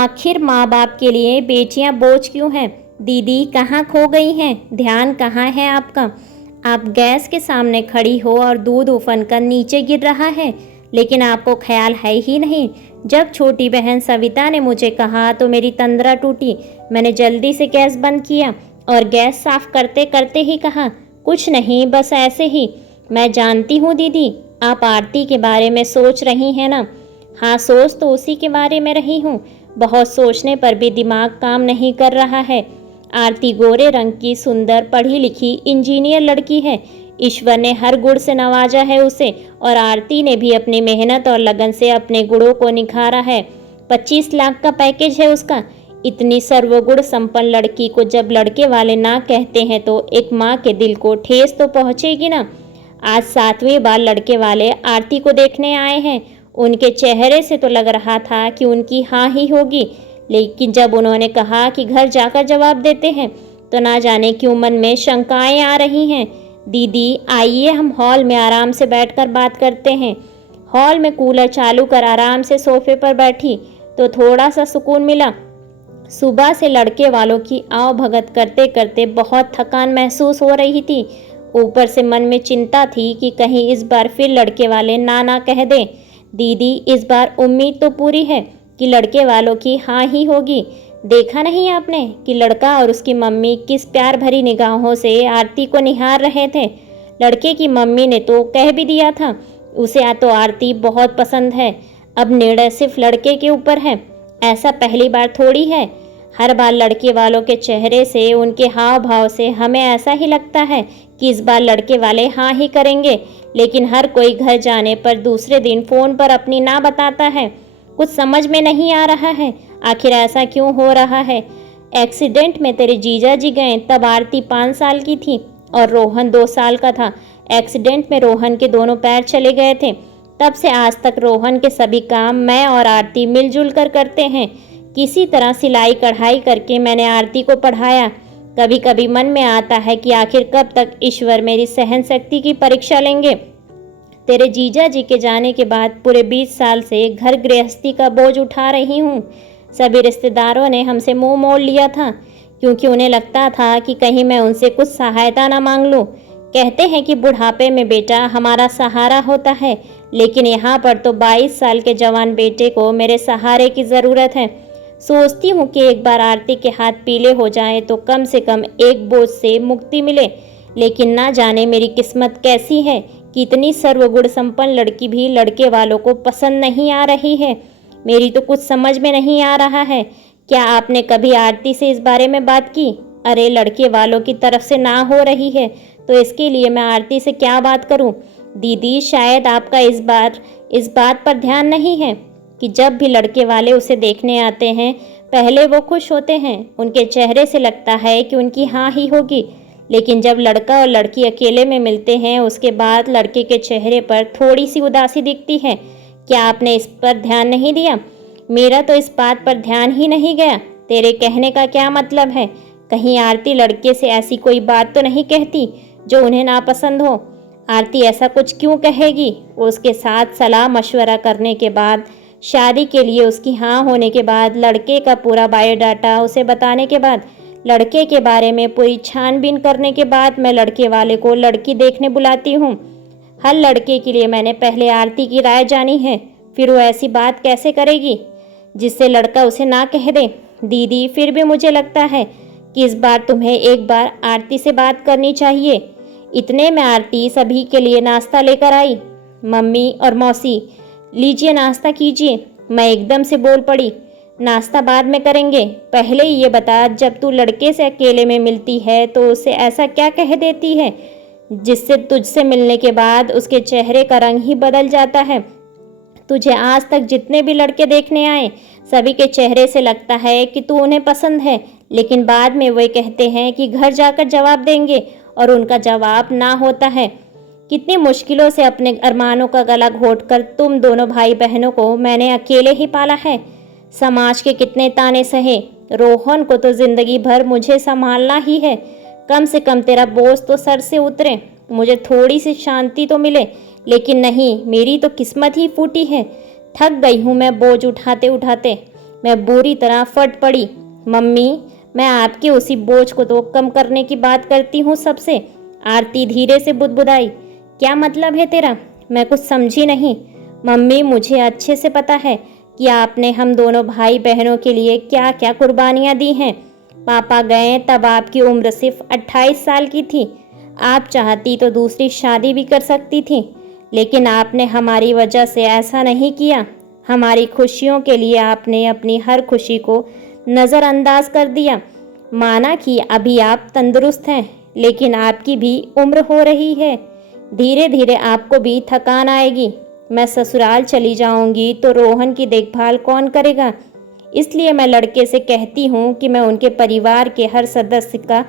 आखिर माँ बाप के लिए बेटियाँ बोझ क्यों हैं? दीदी कहाँ खो गई हैं? ध्यान कहाँ है आपका? आप गैस के सामने खड़ी हो और दूध उफन कर नीचे गिर रहा है, लेकिन आपको ख्याल है ही नहीं। जब छोटी बहन सविता ने मुझे कहा तो मेरी तंद्रा टूटी। मैंने जल्दी से गैस बंद किया और गैस साफ करते करते ही कहा, कुछ नहीं, बस ऐसे ही। मैं जानती हूँ दीदी, आप आरती के बारे में सोच रही हैं ना? हाँ, सोच तो उसी के बारे में रही हूँ। बहुत सोचने पर भी दिमाग काम नहीं कर रहा है। आरती गोरे रंग की सुंदर पढ़ी लिखी इंजीनियर लड़की है। ईश्वर ने हर गुण से नवाजा है उसे, और आरती ने भी अपनी मेहनत और लगन से अपने गुणों को निखारा है। 25 लाख का पैकेज है उसका। इतनी सर्वगुण संपन्न लड़की को जब लड़के वाले ना कहते हैं तो एक माँ के दिल को ठेस तो पहुँचेगी ना। आज 7वीं बार लड़के वाले आरती को देखने आए हैं। उनके चेहरे से तो लग रहा था कि उनकी हाँ ही होगी, लेकिन जब उन्होंने कहा कि घर जाकर जवाब देते हैं तो ना जाने क्यों मन में शंकाएं आ रही हैं। दीदी आइए, हम हॉल में आराम से बैठकर बात करते हैं। हॉल में कूलर चालू कर आराम से सोफे पर बैठी तो थोड़ा सा सुकून मिला। सुबह से लड़के वालों की आव भगत करते करते बहुत थकान महसूस हो रही थी। ऊपर से मन में चिंता थी कि कहीं इस बार फिर लड़के वाले ना कह दें। दीदी इस बार उम्मीद तो पूरी है कि लड़के वालों की हाँ ही होगी। देखा नहीं आपने कि लड़का और उसकी मम्मी किस प्यार भरी निगाहों से आरती को निहार रहे थे। लड़के की मम्मी ने तो कह भी दिया था उसे तो आरती बहुत पसंद है। अब निर्णय सिर्फ लड़के के ऊपर है। ऐसा पहली बार थोड़ी है। हर बार लड़के वालों के चेहरे से, उनके हाव भाव से हमें ऐसा ही लगता है कि इस बार लड़के वाले हाँ ही करेंगे, लेकिन हर कोई घर जाने पर दूसरे दिन फ़ोन पर अपनी ना बताता है। कुछ समझ में नहीं आ रहा है, आखिर ऐसा क्यों हो रहा है। एक्सीडेंट में तेरे जीजा जी गए तब आरती 5 साल की थी और रोहन 2 साल का था। एक्सीडेंट में रोहन के दोनों पैर चले गए थे। तब से आज तक रोहन के सभी काम मैं और आरती मिलजुल कर करते हैं। किसी तरह सिलाई कढ़ाई करके मैंने आरती को पढ़ाया। कभी कभी मन में आता है कि आखिर कब तक ईश्वर मेरी सहन शक्ति की परीक्षा लेंगे। तेरे जीजा जी के जाने के बाद पूरे 20 साल से घर गृहस्थी का बोझ उठा रही हूँ। सभी रिश्तेदारों ने हमसे मुंह मोड़ लिया था, क्योंकि उन्हें लगता था कि कहीं मैं उनसे कुछ सहायता ना मांग लूँ। कहते हैं कि बुढ़ापे में बेटा हमारा सहारा होता है, लेकिन यहाँ पर तो 22 साल के जवान बेटे को मेरे सहारे की ज़रूरत है। सोचती हूँ कि एक बार आरती के हाथ पीले हो जाएं तो कम से कम एक बोझ से मुक्ति मिले, लेकिन ना जाने मेरी किस्मत कैसी है कि इतनी सर्वगुण संपन्न लड़की भी लड़के वालों को पसंद नहीं आ रही है। मेरी तो कुछ समझ में नहीं आ रहा है। क्या आपने कभी आरती से इस बारे में बात की? अरे लड़के वालों की तरफ से ना हो रही है तो इसके लिए मैं आरती से क्या बात करूं? दीदी शायद आपका इस बात पर ध्यान नहीं है कि जब भी लड़के वाले उसे देखने आते हैं पहले वो खुश होते हैं। उनके चेहरे से लगता है कि उनकी हाँ ही होगी, लेकिन जब लड़का और लड़की अकेले में मिलते हैं उसके बाद लड़के के चेहरे पर थोड़ी सी उदासी दिखती है। क्या आपने इस पर ध्यान नहीं दिया? मेरा तो इस बात पर ध्यान ही नहीं गया। तेरे कहने का क्या मतलब है? कहीं आरती लड़के से ऐसी कोई बात तो नहीं कहती जो उन्हें नापसंद हो? आरती ऐसा कुछ क्यों कहेगी? उसके साथ सलाह मशवरा करने के बाद, शादी के लिए उसकी हाँ होने के बाद, लड़के का पूरा बायोडाटा उसे बताने के बाद, लड़के के बारे में पूरी छानबीन करने के बाद मैं लड़के वाले को लड़की देखने बुलाती हूँ। हर लड़के के लिए मैंने पहले आरती की राय जानी है, फिर वो ऐसी बात कैसे करेगी जिससे लड़का उसे ना कह दे। दीदी फिर भी मुझे लगता है कि इस बार तुम्हें एक बार आरती से बात करनी चाहिए। इतने में आरती सभी के लिए नाश्ता लेकर आई। मम्मी और मौसी, लीजिए नाश्ता कीजिए। मैं एकदम से बोल पड़ी, नाश्ता बाद में करेंगे, पहले ये बता, जब तू लड़के से अकेले में मिलती है तो उसे ऐसा क्या कह देती है जिससे तुझसे मिलने के बाद उसके चेहरे का रंग ही बदल जाता है? तुझे आज तक जितने भी लड़के देखने आए सभी के चेहरे से लगता है कि तू उन्हें पसंद है, लेकिन बाद में वे कहते हैं कि घर जाकर जवाब देंगे और उनका जवाब ना होता है। कितनी मुश्किलों से अपने अरमानों का गला घोटकर तुम दोनों भाई बहनों को मैंने अकेले ही पाला है। समाज के कितने ताने सहे। रोहन को तो जिंदगी भर मुझे संभालना ही है। कम से कम तेरा बोझ तो सर से उतरे, मुझे थोड़ी सी शांति तो मिले। लेकिन नहीं, मेरी तो किस्मत ही फूटी है। थक गई हूँ मैं बोझ उठाते उठाते। मैं बुरी तरह फट पड़ी। मम्मी, मैं आपके उसी बोझ को तो कम करने की बात करती हूँ सबसे। आरती धीरे से बुदबुदाई। क्या मतलब है तेरा? मैं कुछ समझी नहीं। मम्मी, मुझे अच्छे से पता है कि आपने हम दोनों भाई बहनों के लिए क्या क्या कुर्बानियाँ दी हैं। पापा गए तब आपकी उम्र सिर्फ 28 साल की थी। आप चाहती तो दूसरी शादी भी कर सकती थी, लेकिन आपने हमारी वजह से ऐसा नहीं किया। हमारी खुशियों के लिए आपने अपनी हर खुशी को नज़रअंदाज कर दिया। माना कि अभी आप तंदुरुस्त हैं, लेकिन आपकी भी उम्र हो रही है। धीरे धीरे आपको भी थकान आएगी। मैं ससुराल चली जाऊंगी तो रोहन की देखभाल कौन करेगा? इसलिए मैं लड़के से कहती हूँ कि मैं उनके परिवार के हर सदस्य का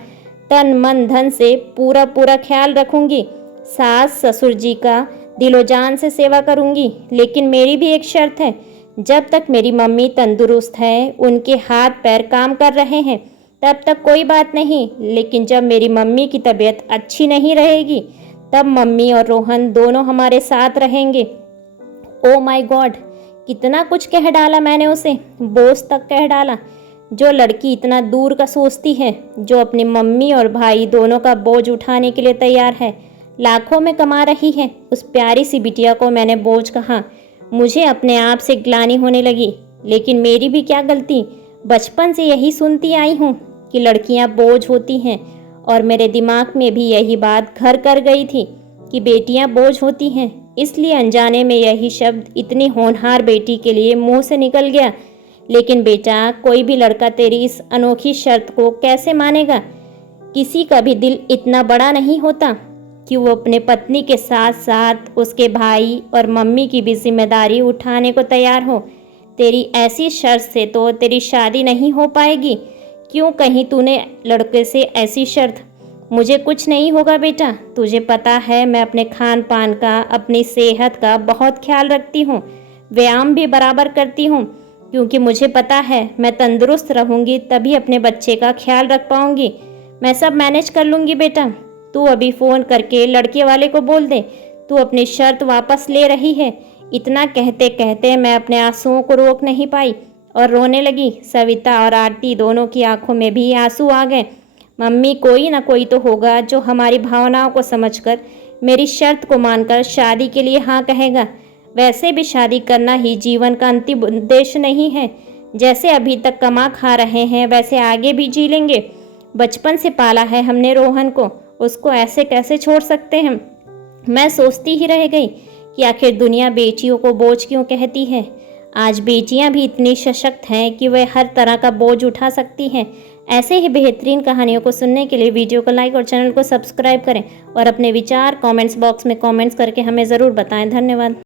तन मन धन से पूरा पूरा ख्याल रखूंगी। सास ससुर जी का दिलो जान से सेवा करूंगी, लेकिन मेरी भी एक शर्त है। जब तक मेरी मम्मी तंदुरुस्त है, उनके हाथ पैर काम कर रहे हैं, तब तक कोई बात नहीं, लेकिन जब मेरी मम्मी की तबीयत अच्छी नहीं रहेगी, तब मम्मी और रोहन दोनों हमारे साथ रहेंगे। ओ माय गॉड, कितना कुछ कह डाला मैंने उसे, बोझ तक कह डाला। जो लड़की इतना दूर का सोचती है, जो अपनी मम्मी और भाई दोनों का बोझ उठाने के लिए तैयार है, लाखों में कमा रही है, उस प्यारी सी बिटिया को मैंने बोझ कहा। मुझे अपने आप से ग्लानि होने लगी। लेकिन मेरी भी क्या गलती? बचपन से यही सुनती आई हूँ कि लड़कियाँ बोझ होती हैं, और मेरे दिमाग में भी यही बात घर कर गई थी कि बेटियाँ बोझ होती हैं। इसलिए अनजाने में यही शब्द इतनी होनहार बेटी के लिए मुंह से निकल गया। लेकिन बेटा, कोई भी लड़का तेरी इस अनोखी शर्त को कैसे मानेगा? किसी का भी दिल इतना बड़ा नहीं होता कि वो अपने पत्नी के साथ साथ उसके भाई और मम्मी की भी जिम्मेदारी उठाने को तैयार हो। तेरी ऐसी शर्त से तो तेरी शादी नहीं हो पाएगी। क्यों कहीं तूने लड़के से ऐसी शर्त? मुझे कुछ नहीं होगा बेटा, तुझे पता है मैं अपने खान पान का, अपनी सेहत का बहुत ख्याल रखती हूँ। व्यायाम भी बराबर करती हूँ, क्योंकि मुझे पता है मैं तंदुरुस्त रहूँगी तभी अपने बच्चे का ख्याल रख पाऊँगी। मैं सब मैनेज कर लूँगी बेटा। तू अभी फ़ोन करके लड़के वाले को बोल दे तू अपनी शर्त वापस ले रही है। इतना कहते कहते मैं अपने आंसुओं को रोक नहीं पाई और रोने लगी। सविता और आरती दोनों की आंखों में भी आंसू आ गए। मम्मी, कोई ना कोई तो होगा जो हमारी भावनाओं को समझकर मेरी शर्त को मानकर शादी के लिए हाँ कहेगा। वैसे भी शादी करना ही जीवन का अंतिम उद्देश्य नहीं है। जैसे अभी तक कमा खा रहे हैं, वैसे आगे भी जी लेंगे। बचपन से पाला है हमने रोहन को, उसको ऐसे कैसे छोड़ सकते हैं? मैं सोचती ही रह गई कि आखिर दुनिया बेटियों को बोझ क्यों कहती है। आज बेटियां भी इतनी सशक्त हैं कि वे हर तरह का बोझ उठा सकती हैं। ऐसे ही बेहतरीन कहानियों को सुनने के लिए वीडियो को लाइक और चैनल को सब्सक्राइब करें, और अपने विचार कमेंट्स बॉक्स में कमेंट्स करके हमें ज़रूर बताएं। धन्यवाद।